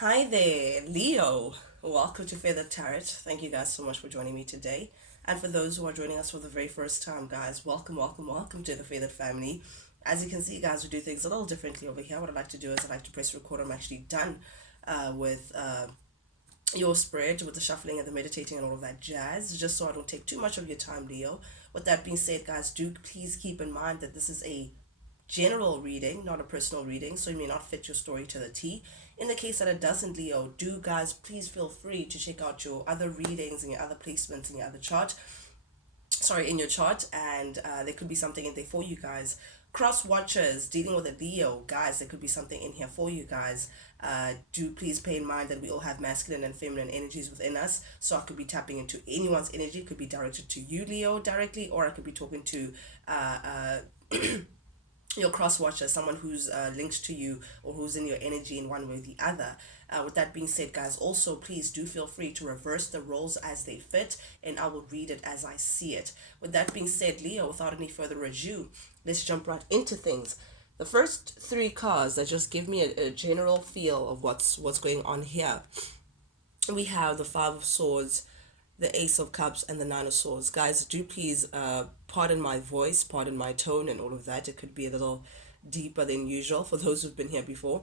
Hi there, Leo. Welcome to Feather Tarot. Thank you guys so much for joining me today. And for those who are joining us for the very first time, guys, welcome to the Feathered family. As you can see, guys, we do things a little differently over here. What I like to do is I like to press record. I'm actually done with your spread, with the shuffling and the meditating and all of that jazz, just so I don't take too much of your time, Leo. With that being said, guys, do please keep in mind that this is a general reading, not a personal reading, so it may not fit your story to the T. In the case that it doesn't, Leo, do guys please feel free to check out your other readings and your other placements in your other chart. Sorry, in your chart, and there could be something in there for you guys. Cross watchers dealing with a Leo, guys, there could be something in here for you guys. Do please pay in mind that we all have masculine and feminine energies within us. So I could be tapping into anyone's energy. It could be directed to you, Leo, directly, or I could be talking to your cross watcher, someone who's linked to you or who's in your energy in one way or the other. With that being said, guys, also please do feel free to reverse the roles as they fit, and I will read it as I see it. With that being said, Leo, without any further ado, let's jump right into things. The first three cards that just give me a general feel of what's going on here. We have the Five of Swords, the Ace of Cups, and the Nine of Swords. Guys, do please pardon my voice, pardon my tone, and all of that. It could be a little deeper than usual for those who've been here before.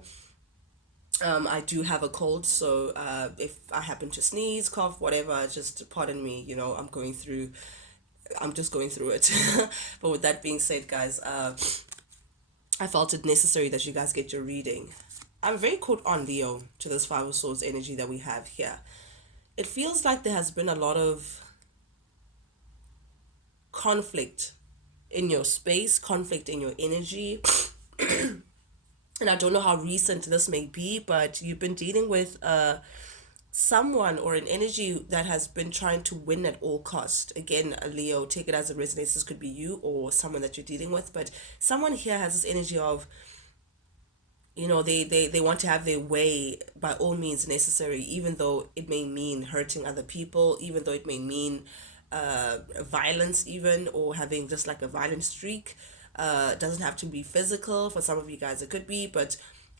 I do have a cold, so if I happen to sneeze, cough, whatever, just pardon me. I'm just going through it. But with that being said, guys, I felt it necessary that you guys get your reading. I'm very caught on, Leo, to this Five of Swords energy that we have here. It feels like there has been a lot of conflict in your space, conflict in your energy. And I don't know how recent this may be, but you've been dealing with someone or an energy that has been trying to win at all cost. Again, Leo, take it as it resonates. This could be you or someone that you're dealing with, but someone here has this energy of, they want to have their way by all means necessary, even though it may mean hurting other people, even though it may mean violence, even, or having just like a violent streak. Doesn't have to be physical. For some of you guys it could be, but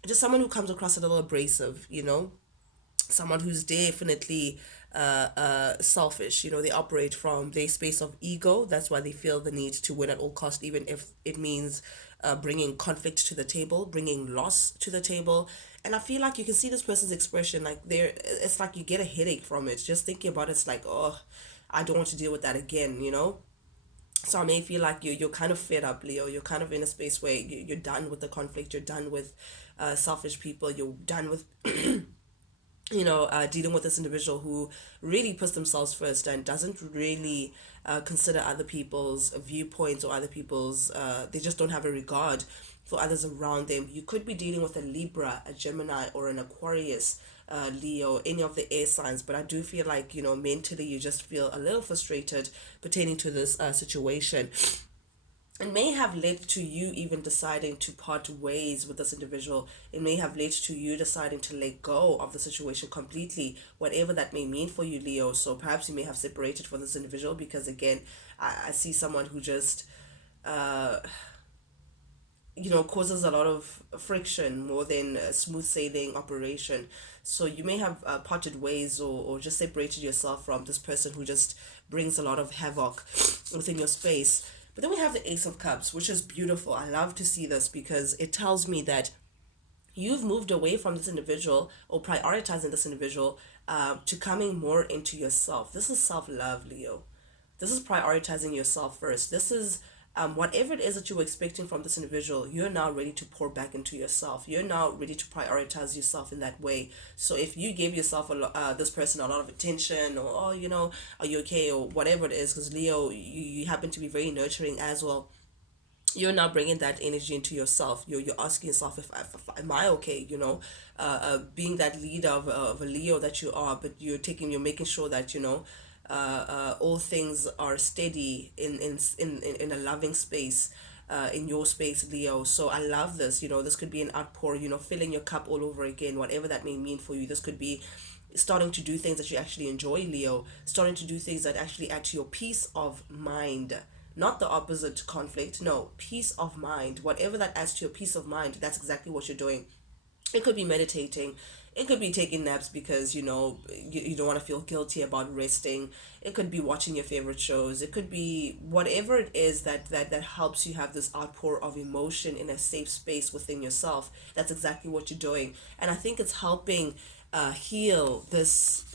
just someone who comes across a little abrasive, someone who's definitely selfish. They operate from their space of ego. That's why they feel the need to win at all cost, even if it means bringing conflict to the table, bringing loss to the table. And I feel like you can see this person's expression, like it's like you get a headache from it. Just thinking about it, it's like, oh, I don't want to deal with that again. So I may feel like you're kind of fed up, Leo. You're kind of in a space where you're done with the conflict. You're done with selfish people. You're done with dealing with this individual who really puts themselves first and doesn't really consider other people's viewpoints or other people's, they just don't have a regard for others around them. You could be dealing with a Libra, a Gemini, or an Aquarius, Leo, any of the air signs, but I do feel like, mentally you just feel a little frustrated pertaining to this situation. It may have led to you even deciding to part ways with this individual. It may have led to you deciding to let go of the situation completely, whatever that may mean for you, Leo. So perhaps you may have separated from this individual because, again, I see someone who just, causes a lot of friction more than a smooth sailing operation. So you may have parted ways, or just separated yourself from this person who just brings a lot of havoc within your space. But then we have the Ace of Cups, which is beautiful. I love to see this because it tells me that you've moved away from this individual or prioritizing this individual to coming more into yourself. This is self love, Leo. This is prioritizing yourself first. This is whatever it is that you were expecting from this individual, you're now ready to pour back into yourself. You're now ready to prioritize yourself in that way. So if you gave yourself this person a lot of attention, or, oh, are you okay, or whatever it is, because Leo, you happen to be very nurturing as well. You're now bringing that energy into yourself. You're asking yourself, if am I okay? Being that leader of a Leo that you are, but you're making sure that all things are steady in a loving space, in your space, Leo. So I love this. This could be an outpour. Filling your cup all over again, whatever that may mean for you. This could be starting to do things that you actually enjoy, Leo. Starting to do things that actually add to your peace of mind, not the opposite conflict. No, peace of mind. Whatever that adds to your peace of mind, that's exactly what you're doing. It could be meditating. It could be taking naps because you don't want to feel guilty about resting. It could be watching your favorite shows. It could be whatever it is that helps you have this outpour of emotion in a safe space within yourself. That's exactly what you're doing. And I think it's helping heal this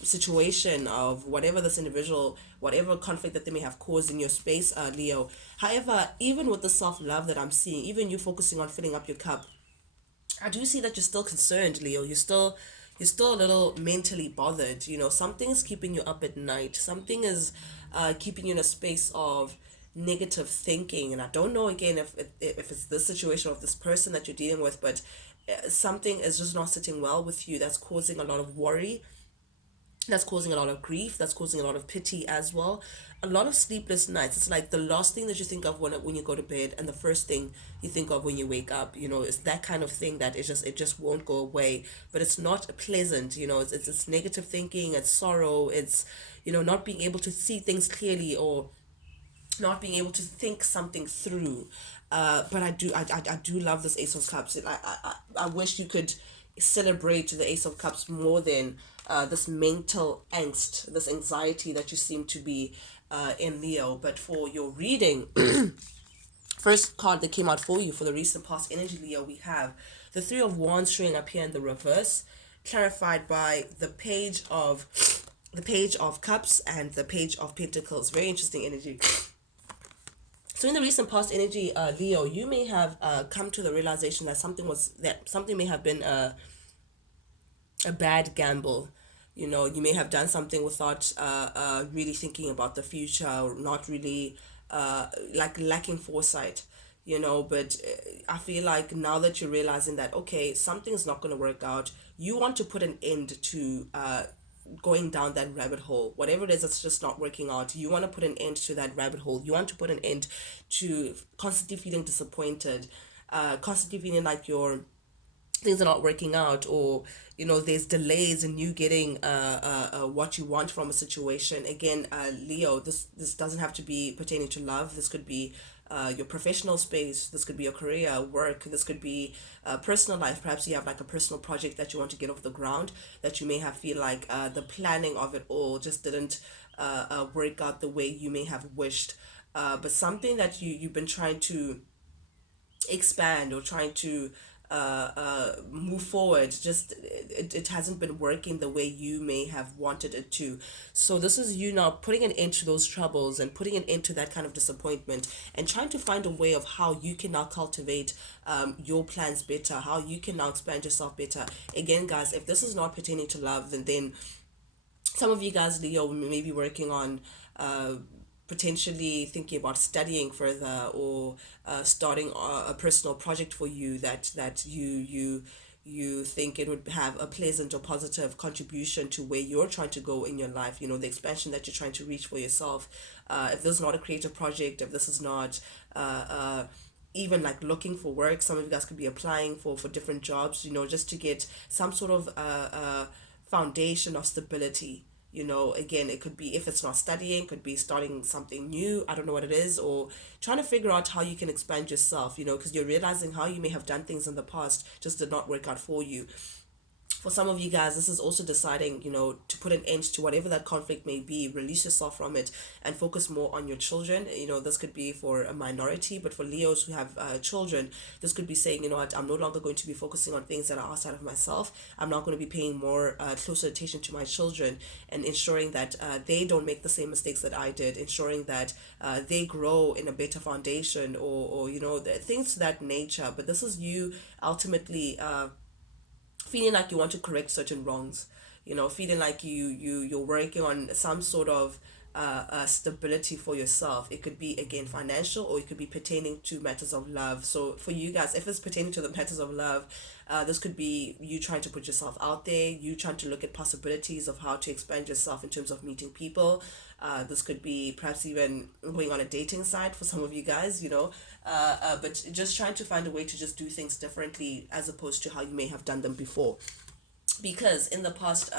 situation of whatever this individual, whatever conflict that they may have caused in your space, Leo. However, even with the self love that I'm seeing, even you focusing on filling up your cup, I do see that you're still concerned, Leo. You're still a little mentally bothered. Something's keeping you up at night. Something is keeping you in a space of negative thinking. And I don't know again if it's this situation of this person that you're dealing with, but something is just not sitting well with you. That's causing a lot of worry, that's causing a lot of grief, that's causing a lot of pity as well, a lot of sleepless nights. It's like the last thing that you think of when you go to bed and the first thing you think of when you wake up. It's that kind of thing that it just won't go away. But it's not pleasant. It's negative thinking, it's sorrow, it's not being able to see things clearly, or not being able to think something through. But I do love this Ace of Cups. I wish you could celebrate the Ace of Cups more than this mental angst, this anxiety that you seem to be in, Leo. But for your reading, first card that came out for you for the recent past energy, Leo, we have the Three of Wands showing up here in the reverse, clarified by the Page of Cups and the Page of Pentacles. Very interesting energy. So in the recent past energy, Leo, you may have come to the realization that something may have been a bad gamble. You may have done something without really thinking about the future, or not really like lacking foresight. But I feel like now that you're realizing that, okay, something's not going to work out, you want to put an end to going down that rabbit hole. Whatever it is that's just not working out, you want to put an end to that rabbit hole. You want to put an end to constantly feeling disappointed, constantly feeling like your things are not working out, or there's delays in you getting what you want from a situation. Again, Leo, this doesn't have to be pertaining to love. This could be your professional space, this could be your career, work, this could be personal life. Perhaps you have like a personal project that you want to get off the ground, that you may have feel like the planning of it all just didn't work out the way you may have wished. But something that you've been trying to expand, or trying to move forward, just it hasn't been working the way you may have wanted it to. So this is you now putting an end to those troubles and putting an end to that kind of disappointment, and trying to find a way of how you can now cultivate your plans better, how you can now expand yourself better. Again, guys, if this is not pertaining to love, then some of you guys, Leo, may be working on potentially thinking about studying further, or starting a personal project for you that you think it would have a pleasant or positive contribution to where you're trying to go in your life, the expansion that you're trying to reach for yourself. If this is not a creative project, if this is not even like looking for work, some of you guys could be applying for different jobs, just to get some sort of foundation of stability. Again, it could be, if it's not studying, could be starting something new. I don't know what it is, or trying to figure out how you can expand yourself, because you're realizing how you may have done things in the past just did not work out for you. For some of you guys, this is also deciding, to put an end to whatever that conflict may be, release yourself from it, and focus more on your children. This could be for a minority, but for Leos who have children, this could be saying, what, I'm no longer going to be focusing on things that are outside of myself. I'm not going to be paying more closer attention to my children, and ensuring that they don't make the same mistakes that I did, ensuring that they grow in a better foundation, or things to that nature. But this is you ultimately feeling like you want to correct certain wrongs, feeling like you're working on some sort of stability for yourself. It could be, again, financial, or it could be pertaining to matters of love. So for you guys, if it's pertaining to the matters of love, this could be you trying to put yourself out there, you trying to look at possibilities of how to expand yourself in terms of meeting people. This could be perhaps even going on a dating site for some of you guys, but just trying to find a way to just do things differently, as opposed to how you may have done them before. Because in the past,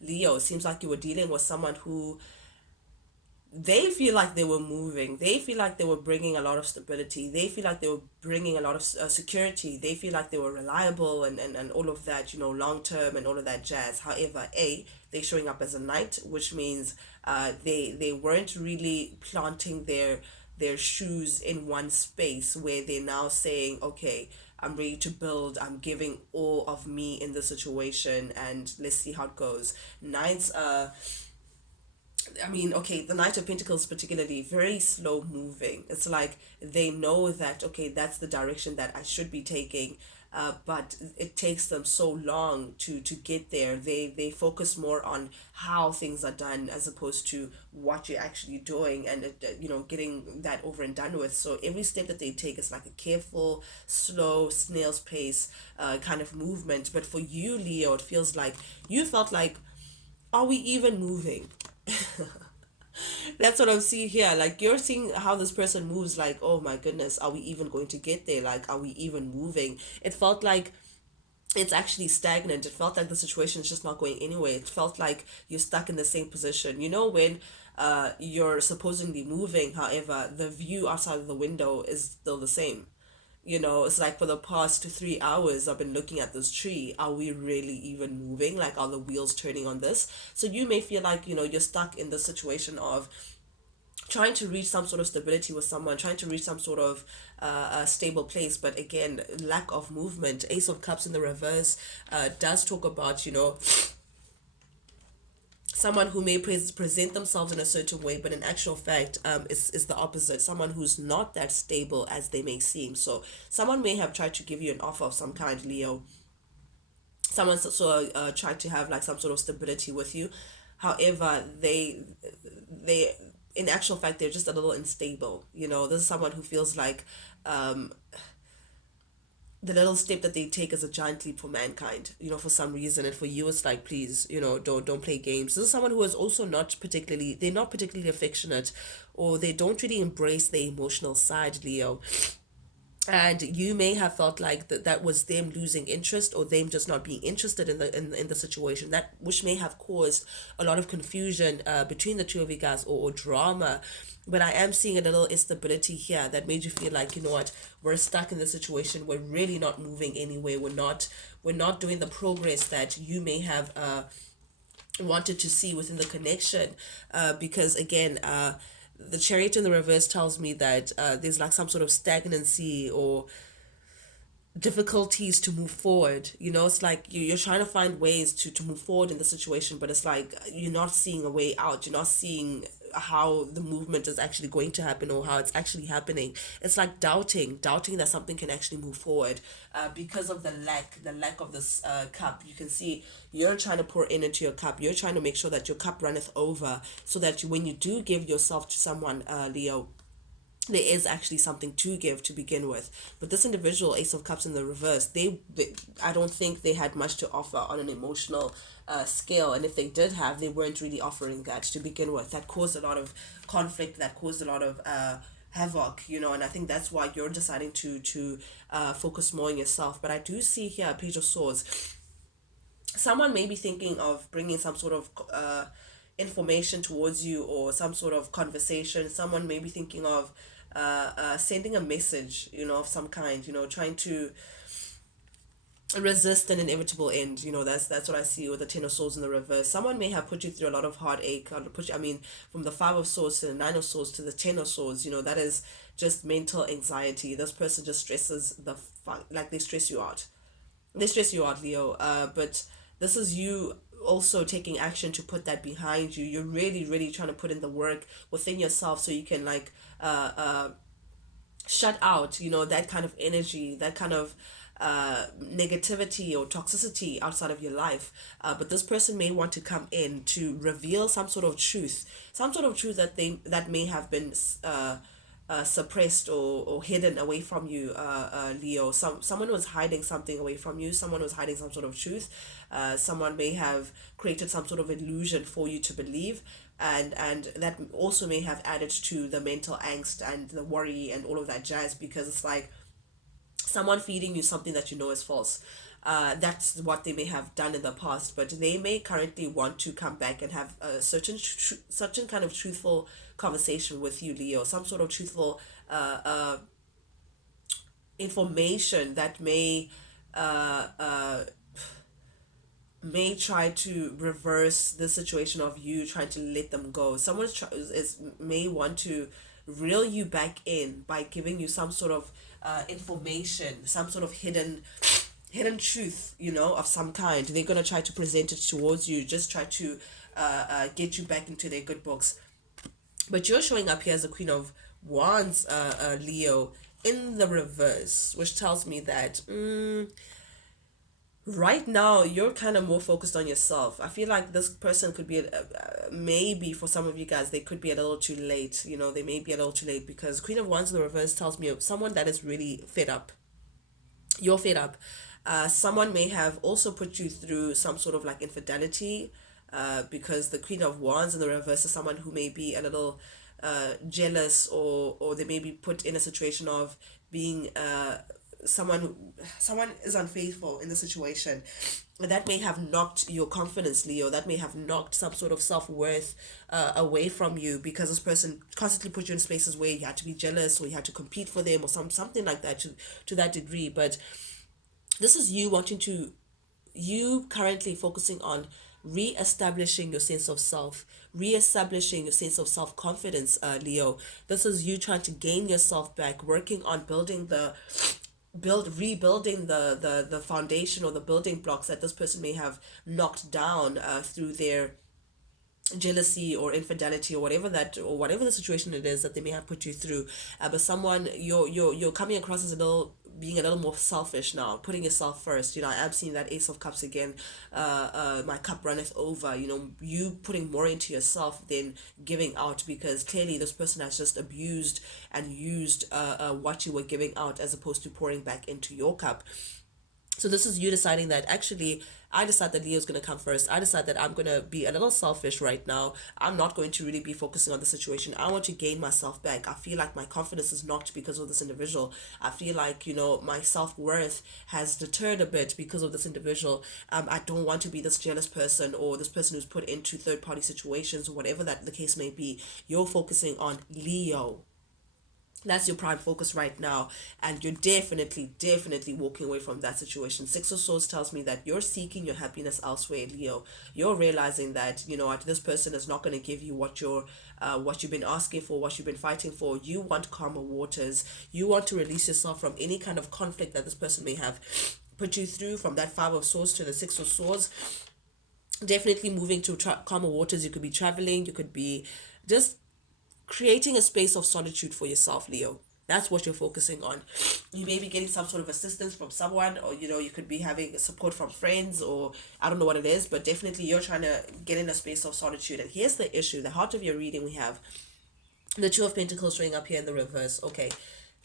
Leo, it seems like you were dealing with someone who they feel like they were moving. They feel like they were bringing a lot of stability. They feel like they were bringing a lot of security. They feel like they were reliable and all of that, long term and all of that jazz. However, they're showing up as a knight, which means they weren't really planting their shoes in one space where they're now saying, okay, I'm ready to build. I'm giving all of me in the situation, and let's see how it goes. Knights, I mean, okay, the Knight of Pentacles particularly very slow moving. It's like they know that okay, that's the direction that I should be taking, but it takes them so long to get there. They focus more on how things are done as opposed to what you're actually doing, and getting that over and done with. So every step that they take is like a careful, slow, snail's pace kind of movement. But for you, Leo, it feels like you felt like, are we even moving? That's what I'm seeing here. Like you're seeing how this person moves, like, oh my goodness, are we even going to get there? Like, are we even moving? It felt like it's actually stagnant. It felt like the situation is just not going anywhere. It felt like you're stuck in the same position. When you're supposedly moving, however, the view outside of the window is still the same. It's like for the past 3 hours, I've been looking at this tree. Are we really even moving? Like, are the wheels turning on this? So you may feel like, you're stuck in the situation of trying to reach some sort of stability with someone, trying to reach some sort of a stable place. But again, lack of movement. Ace of Cups in the reverse does talk about, someone who may present themselves in a certain way, but in actual fact, is the opposite. Someone who's not that stable as they may seem. So someone may have tried to give you an offer of some kind, Leo. Someone sort of tried to have like some sort of stability with you. However, they in actual fact, they're just a little unstable. This is someone who feels like the little step that they take is a giant leap for mankind, for some reason. And for you, it's like, please, don't play games. This is someone who is also they're not particularly affectionate, or they don't really embrace the emotional side, Leo. And you may have felt like that was them losing interest, or them just not being interested in the situation, that which may have caused a lot of confusion between the two of you guys, or drama. But I am seeing a little instability here that made you feel like, you know what, we're stuck in the situation. We're really not moving anywhere. We're not doing the progress that you may have wanted to see within the connection, because again, the Chariot in the reverse tells me that there's like some sort of stagnancy or difficulties to move forward. It's like you're trying to find ways to move forward in the situation, but it's like you're not seeing a way out. You're not seeing how the movement is actually going to happen, or how it's actually happening. It's like doubting that something can actually move forward, because of the lack of this cup. You can see you're trying to pour into your cup. You're trying to make sure that your cup runneth over, so that when you do give yourself to someone, Leo, there is actually something to give to begin with. But this individual, Ace of Cups in the reverse, they I don't think they had much to offer on an emotional scale. And if they did have, they weren't really offering that to begin with. That caused a lot of conflict, that caused a lot of havoc, and I think that's why you're deciding to focus more on yourself. But I do see here Page of Swords. Someone may be thinking of bringing some sort of information towards you, or some sort of conversation. Someone may be thinking of sending a message, of some kind, trying to resist an inevitable end. That's what I see with the Ten of Swords in the reverse. Someone may have put you through a lot of heartache, from the Five of Swords to the Nine of Swords to the Ten of Swords. That is just mental anxiety. This person just stresses like they stress you out. They stress you out, Leo. But this is you also taking action to put that behind you. You're really, really trying to put in the work within yourself, so you can like shut out, that kind of energy, that kind of negativity or toxicity outside of your life. But this person may want to come in to reveal some sort of truth that may have been suppressed or hidden away from you, Leo. Someone was hiding something away from you. Someone was hiding some sort of truth. Someone may have created some sort of illusion for you to believe, and that also may have added to the mental angst and the worry and all of that jazz, because it's like someone feeding you something that you know is false. That's what they may have done in the past, but they may currently want to come back and have a certain kind of truthful conversation with you, Leo, some sort of truthful information that may try to reverse the situation of you trying to let them go. May want to reel you back in by giving you some sort of information, some sort of hidden truth, of some kind. They're gonna try to present it towards you, just try to get you back into their good books. But you're showing up here as a Queen of Wands, Leo, in the reverse, which tells me that right now you're kind of more focused on yourself. I feel like this person could be maybe for some of you guys they could be a little too late. They may be a little too late, because Queen of Wands in the reverse tells me of someone that is really fed up. You're fed up. Someone may have also put you through some sort of like infidelity, because the Queen of Wands in the reverse is someone who may be a little jealous, or they may be put in a situation of being someone is unfaithful in the situation. That may have knocked your confidence, Leo. That may have knocked some sort of self-worth away from you, because this person constantly put you in spaces where you had to be jealous, or you had to compete for them, or something like that, to that degree. But this is you currently focusing on re-establishing your sense of self, re-establishing your sense of self-confidence, Leo. This is you trying to gain yourself back, working on rebuilding the foundation, or the building blocks that this person may have knocked down through their jealousy or infidelity, or whatever the situation it is that they may have put you through. But someone, you're coming across as being a little more selfish now, putting yourself first. I am seeing that Ace of Cups again. My cup runneth over. You putting more into yourself than giving out, because clearly this person has just abused and used what you were giving out, as opposed to pouring back into your cup. So this is you deciding that actually, I decide that Leo's going to come first. I decide that I'm going to be a little selfish right now. I'm not going to really be focusing on the situation. I want to gain myself back. I feel like my confidence is knocked because of this individual. I feel like, my self-worth has deterred a bit because of this individual. I don't want to be this jealous person, or this person who's put into third-party situations, or whatever that the case may be. You're focusing on Leo. That's your prime focus right now, and you're definitely walking away from that situation. Six of Swords tells me that you're seeking your happiness elsewhere, Leo. You're realizing that this person is not going to give you what you've been asking for, what you've been fighting for. You want calmer waters. You want to release yourself from any kind of conflict that this person may have put you through, from that Five of Swords to the Six of Swords. Definitely moving to calmer waters. You could be traveling. You could be just creating a space of solitude for yourself, Leo. That's what you're focusing on. You may be getting some sort of assistance from someone, or you could be having support from friends, or I don't know what it is, but definitely you're trying to get in a space of solitude. And here's the issue: the heart of your reading, we have the Two of Pentacles showing up here in the reverse. Okay,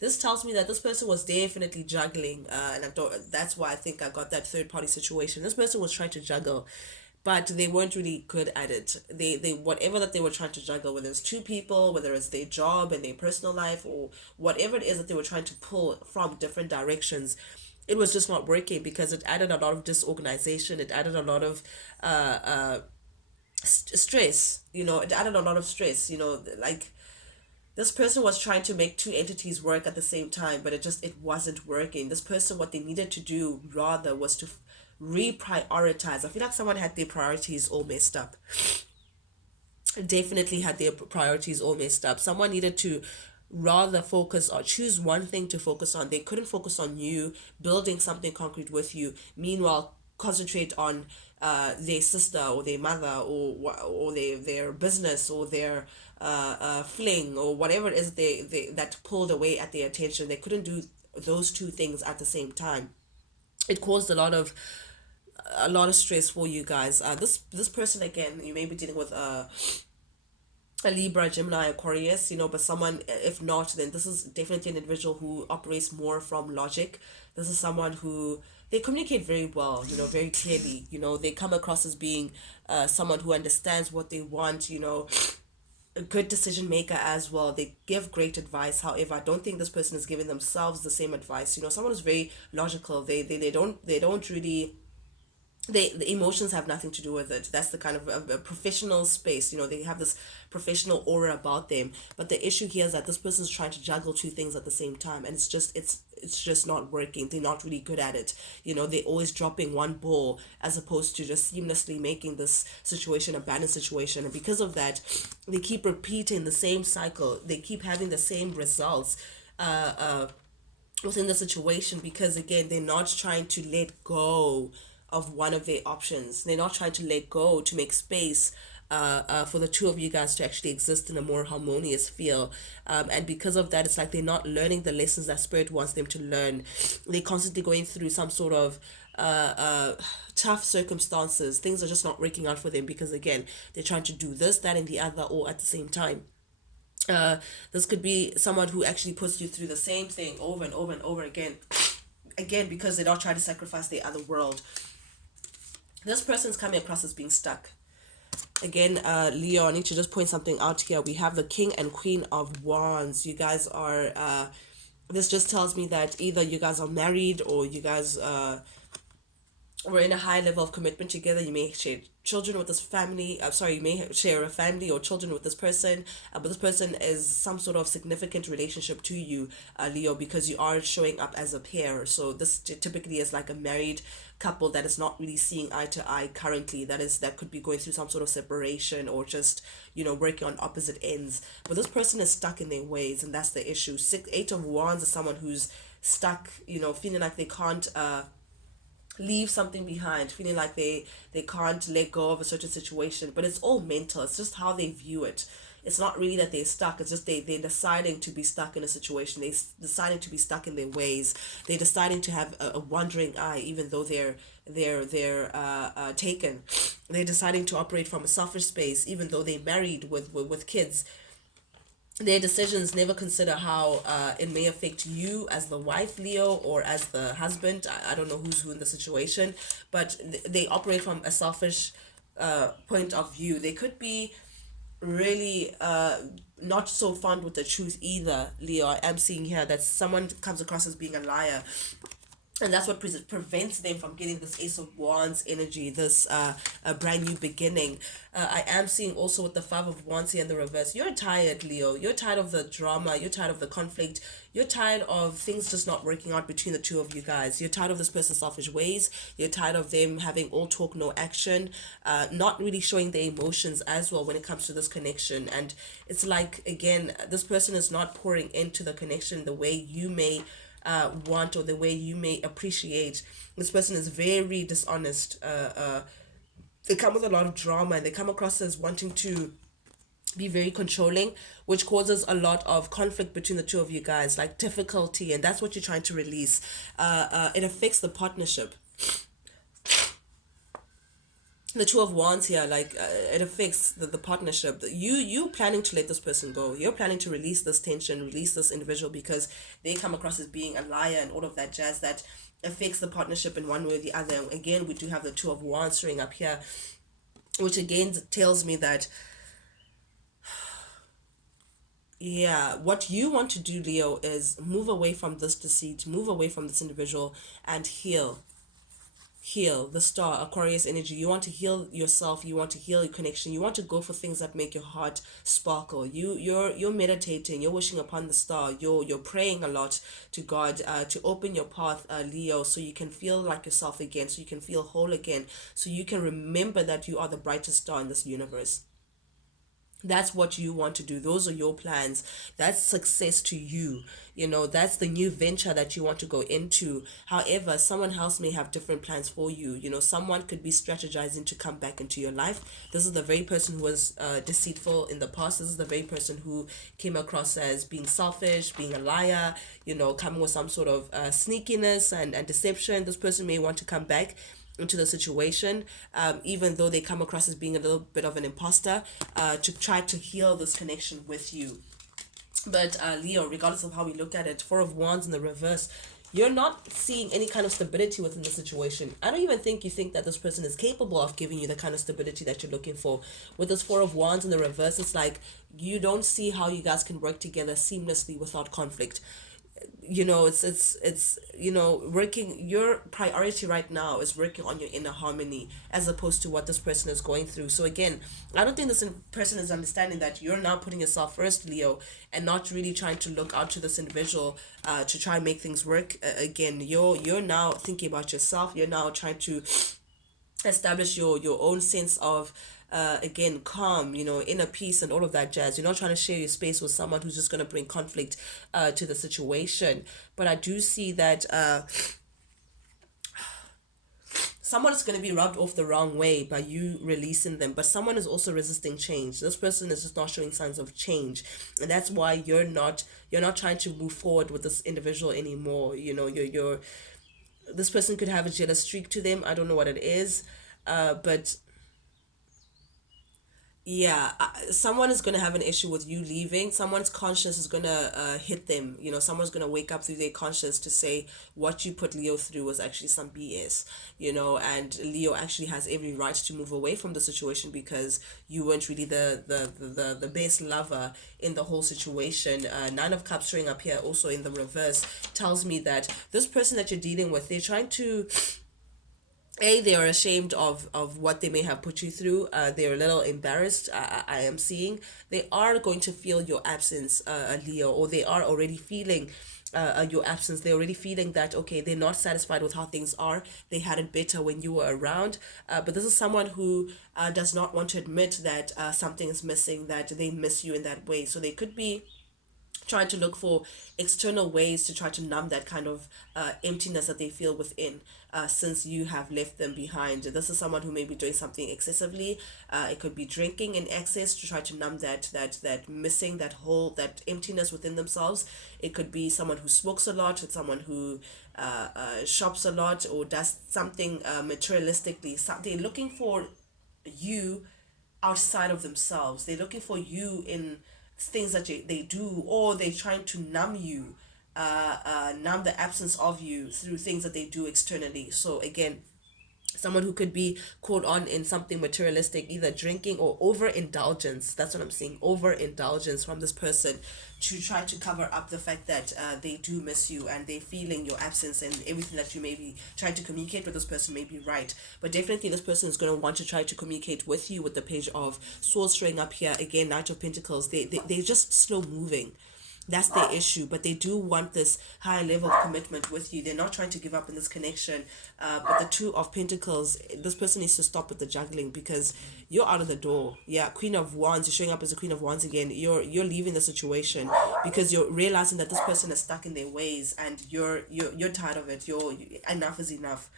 this tells me that this person was definitely juggling, and that's why I think I got that third party situation. This person was trying to juggle, but they weren't really good at it. They whatever that they were trying to juggle, whether it's two people, whether it's their job and their personal life, or whatever it is that they were trying to pull from different directions, it was just not working, because it added a lot of disorganization. It added a lot of stress. It added a lot of stress. Like, this person was trying to make two entities work at the same time, but it wasn't working. This person, what they needed to do rather was to reprioritize. I feel like someone had their priorities all messed up. Definitely had their priorities all messed up. Someone needed to rather focus or choose one thing to focus on. They couldn't focus on you building something concrete with you. Meanwhile, concentrate on their sister, or their mother, or their business, or their fling, or whatever it is that pulled away at their attention. They couldn't do those two things at the same time. It caused a lot of stress for you guys. This person, again, you may be dealing with a Libra, Gemini, Aquarius, but someone, if not, then this is definitely an individual who operates more from logic. This is someone who, they communicate very well, very clearly. They come across as being someone who understands what they want, a good decision maker as well. They give great advice. However, I don't think this person is giving themselves the same advice. Someone who's very logical. They don't really the emotions have nothing to do with it. That's the kind of a professional space. They have this professional aura about them. But the issue here is that this person's trying to juggle two things at the same time, and it's just not working. They're not really good at it. They're always dropping one ball as opposed to just seamlessly making this situation a balanced situation. And because of that, they keep repeating the same cycle. They keep having the same results within the situation, because again, they're not trying to let go of one of their options. They're not trying to let go to make space for the two of you guys to actually exist in a more harmonious feel. And because of that, it's like they're not learning the lessons that spirit wants them to learn. They're constantly going through some sort of tough circumstances. Things are just not working out for them because, again, they're trying to do this, that, and the other all at the same time. uh this could be someone who actually puts you through the same thing over and over and over again, because they're not trying to sacrifice their other world. This person's coming across as being stuck. Again, Leo, I need to just point something out here. We have the King and Queen of Wands. You guys are this just tells me that either you guys are married, or you guys we're in a high level of commitment together. You may share children with this family. Sorry, you may share a family or children with this person, but this person is some sort of significant relationship to you, Leo, because you are showing up as a pair. So this typically is like a married couple that is not really seeing eye to eye currently. That could be going through some sort of separation, or just working on opposite ends. But this person is stuck in their ways, and that's the issue. Eight of Wands is someone who's stuck, feeling like they can't leave something behind, feeling like they can't let go of a certain situation. But it's all mental. It's just how they view it. It's not really that they're stuck. It's just they're deciding to be stuck in a situation. Deciding to be stuck in their ways. They're deciding to have a wandering eye, even though they're taken. They're deciding to operate from a selfish space, even though they're married with kids. Their decisions never consider how it may affect you as the wife, Leo, or as the husband. I don't know who's who in the situation, but they operate from a selfish point of view. They could be really not so fond with the truth either, Leo. I am seeing here that someone comes across as being a liar, and that's what prevents them from getting this Ace of Wands energy, this a brand new beginning. I am seeing also with the Five of Wands here in the reverse. You're tired, Leo. You're tired of the drama. You're tired of the conflict. You're tired of things just not working out between the two of you guys. You're tired of this person's selfish ways. You're tired of them having all talk, no action, not really showing their emotions as well when it comes to this connection. And it's like, again, this person is not pouring into the connection the way you may want, or the way you may appreciate. This person is very dishonest. They come with a lot of drama, and they come across as wanting to be very controlling, which causes a lot of conflict between the two of you guys, like difficulty, and that's what you're trying to release. It affects the partnership. The Two of Wands here, like it affects the partnership. You planning to let this person go. You're planning to release this tension, release this individual, because they come across as being a liar and all of that jazz that affects the partnership in one way or the other. Again, we do have the Two of Wands showing up here, which again tells me that, yeah, what you want to do, Leo, is move away from this deceit, move away from this individual, and heal the Star, Aquarius energy. You want to heal yourself. You want to heal your connection. You want to go for things that make your heart sparkle. You're meditating. You're wishing upon the Star. You're praying a lot to God, to open your path, Leo, so you can feel like yourself again, so you can feel whole again, so you can remember that you are the brightest star in this universe. That's what you want to do. Those are your plans. That's success to you. That's the new venture that you want to go into. However, someone else may have different plans for you. Someone could be strategizing to come back into your life. This is the very person who was deceitful in the past. This is the very person who came across as being selfish, being a liar, coming with some sort of sneakiness and deception. This person may want to come back into the situation, even though they come across as being a little bit of an imposter, to try to heal this connection with you. But Leo, regardless of how we look at it, Four of Wands in the reverse, you're not seeing any kind of stability within the situation. I don't even think you think that this person is capable of giving you the kind of stability that you're looking for. With this Four of Wands in the reverse, it's like you don't see how you guys can work together seamlessly without conflict. it's working. Your priority right now is working on your inner harmony as opposed to what this person is going through. So again, I don't think this person is understanding that you're now putting yourself first, Leo, and not really trying to look out to this individual to try and make things work. Again, you're now thinking about yourself. You're now trying to establish your own sense of again calm, inner peace and all of that jazz. You're not trying to share your space with someone who's just going to bring conflict to the situation. But I do see that someone is going to be rubbed off the wrong way by you releasing them, but someone is also resisting change. This person is just not showing signs of change, and that's why you're not trying to move forward with this individual anymore. You're this person could have a jealous streak to them. I don't know what it is, but yeah, someone is going to have an issue with you leaving. Someone's conscience is going to hit them. Someone's going to wake up through their conscience to say what you put Leo through was actually some BS. And Leo actually has every right to move away from the situation because you weren't really the best lover in the whole situation. Nine of Cups showing up here also in the reverse tells me that this person that you're dealing with, they're trying to they are ashamed of what they may have put you through. They're a little embarrassed. I am seeing they are going to feel your absence, Leo, or they are already feeling your absence. They're already feeling that, okay, they're not satisfied with how things are. They had it better when you were around. But this is someone who does not want to admit that something is missing, that they miss you in that way. So they could be trying to look for external ways to try to numb that kind of emptiness that they feel within, since you have left them behind. This is someone who may be doing something excessively. It could be drinking in excess to try to numb that missing, that emptiness within themselves. It could be someone who smokes a lot. It's someone who shops a lot or does something materialistically. They're looking for you outside of themselves. They're looking for you in things that they do, or they're trying to numb you, numb the absence of you through things that they do externally. So again, someone who could be caught on in something materialistic, either drinking or overindulgence. That's what I'm seeing, overindulgence from this person to try to cover up the fact that they do miss you and they're feeling your absence, and everything that you may be trying to communicate with this person may be right. But definitely this person is going to want to try to communicate with you with the Page of Swords showing up here. Again, Knight of Pentacles, they're just slow moving. That's their issue, but they do want this high level of commitment with you. They're not trying to give up in this connection. But the Two of Pentacles, this person needs to stop with the juggling because you're out of the door. Yeah, Queen of Wands, you're showing up as a Queen of Wands again. You're leaving the situation because you're realizing that this person is stuck in their ways, and you're tired of it. Enough is enough.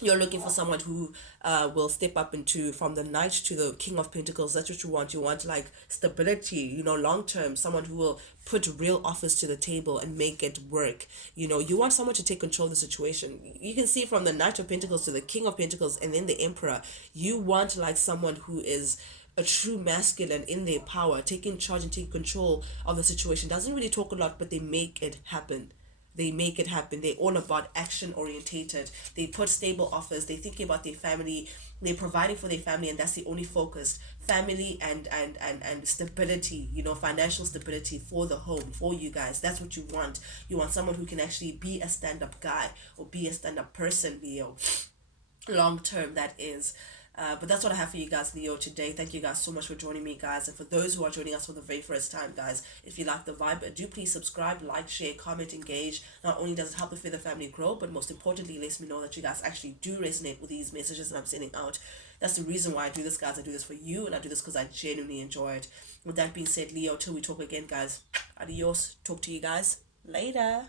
You're looking for someone who will step up into, from the Knight to the King of Pentacles. That's what you want. You want like stability, long term, someone who will put real offers to the table and make it work. You want someone to take control of the situation. You can see from the Knight of Pentacles to the King of Pentacles and then the Emperor, you want like someone who is a true masculine in their power, taking charge and taking control of the situation. Doesn't really talk a lot, but they make it happen. They make it happen. They're all about action orientated. They put stable offers. They're thinking about their family. They're providing for their family, and that's the only focus. Family and stability, financial stability for the home, for you guys. That's what you want. You want someone who can actually be a stand-up guy or be a stand-up person, Leo. Long term, that is. But that's what I have for you guys, Leo, today. Thank you guys so much for joining me, guys. And for those who are joining us for the very first time, guys, if you like the vibe, do please subscribe, like, share, comment, engage. Not only does it help the Feather family grow, but most importantly, lets me know that you guys actually do resonate with these messages that I'm sending out. That's the reason why I do this, guys. I do this for you, and I do this because I genuinely enjoy it. With that being said, Leo, till we talk again, guys, adios. Talk to you guys later.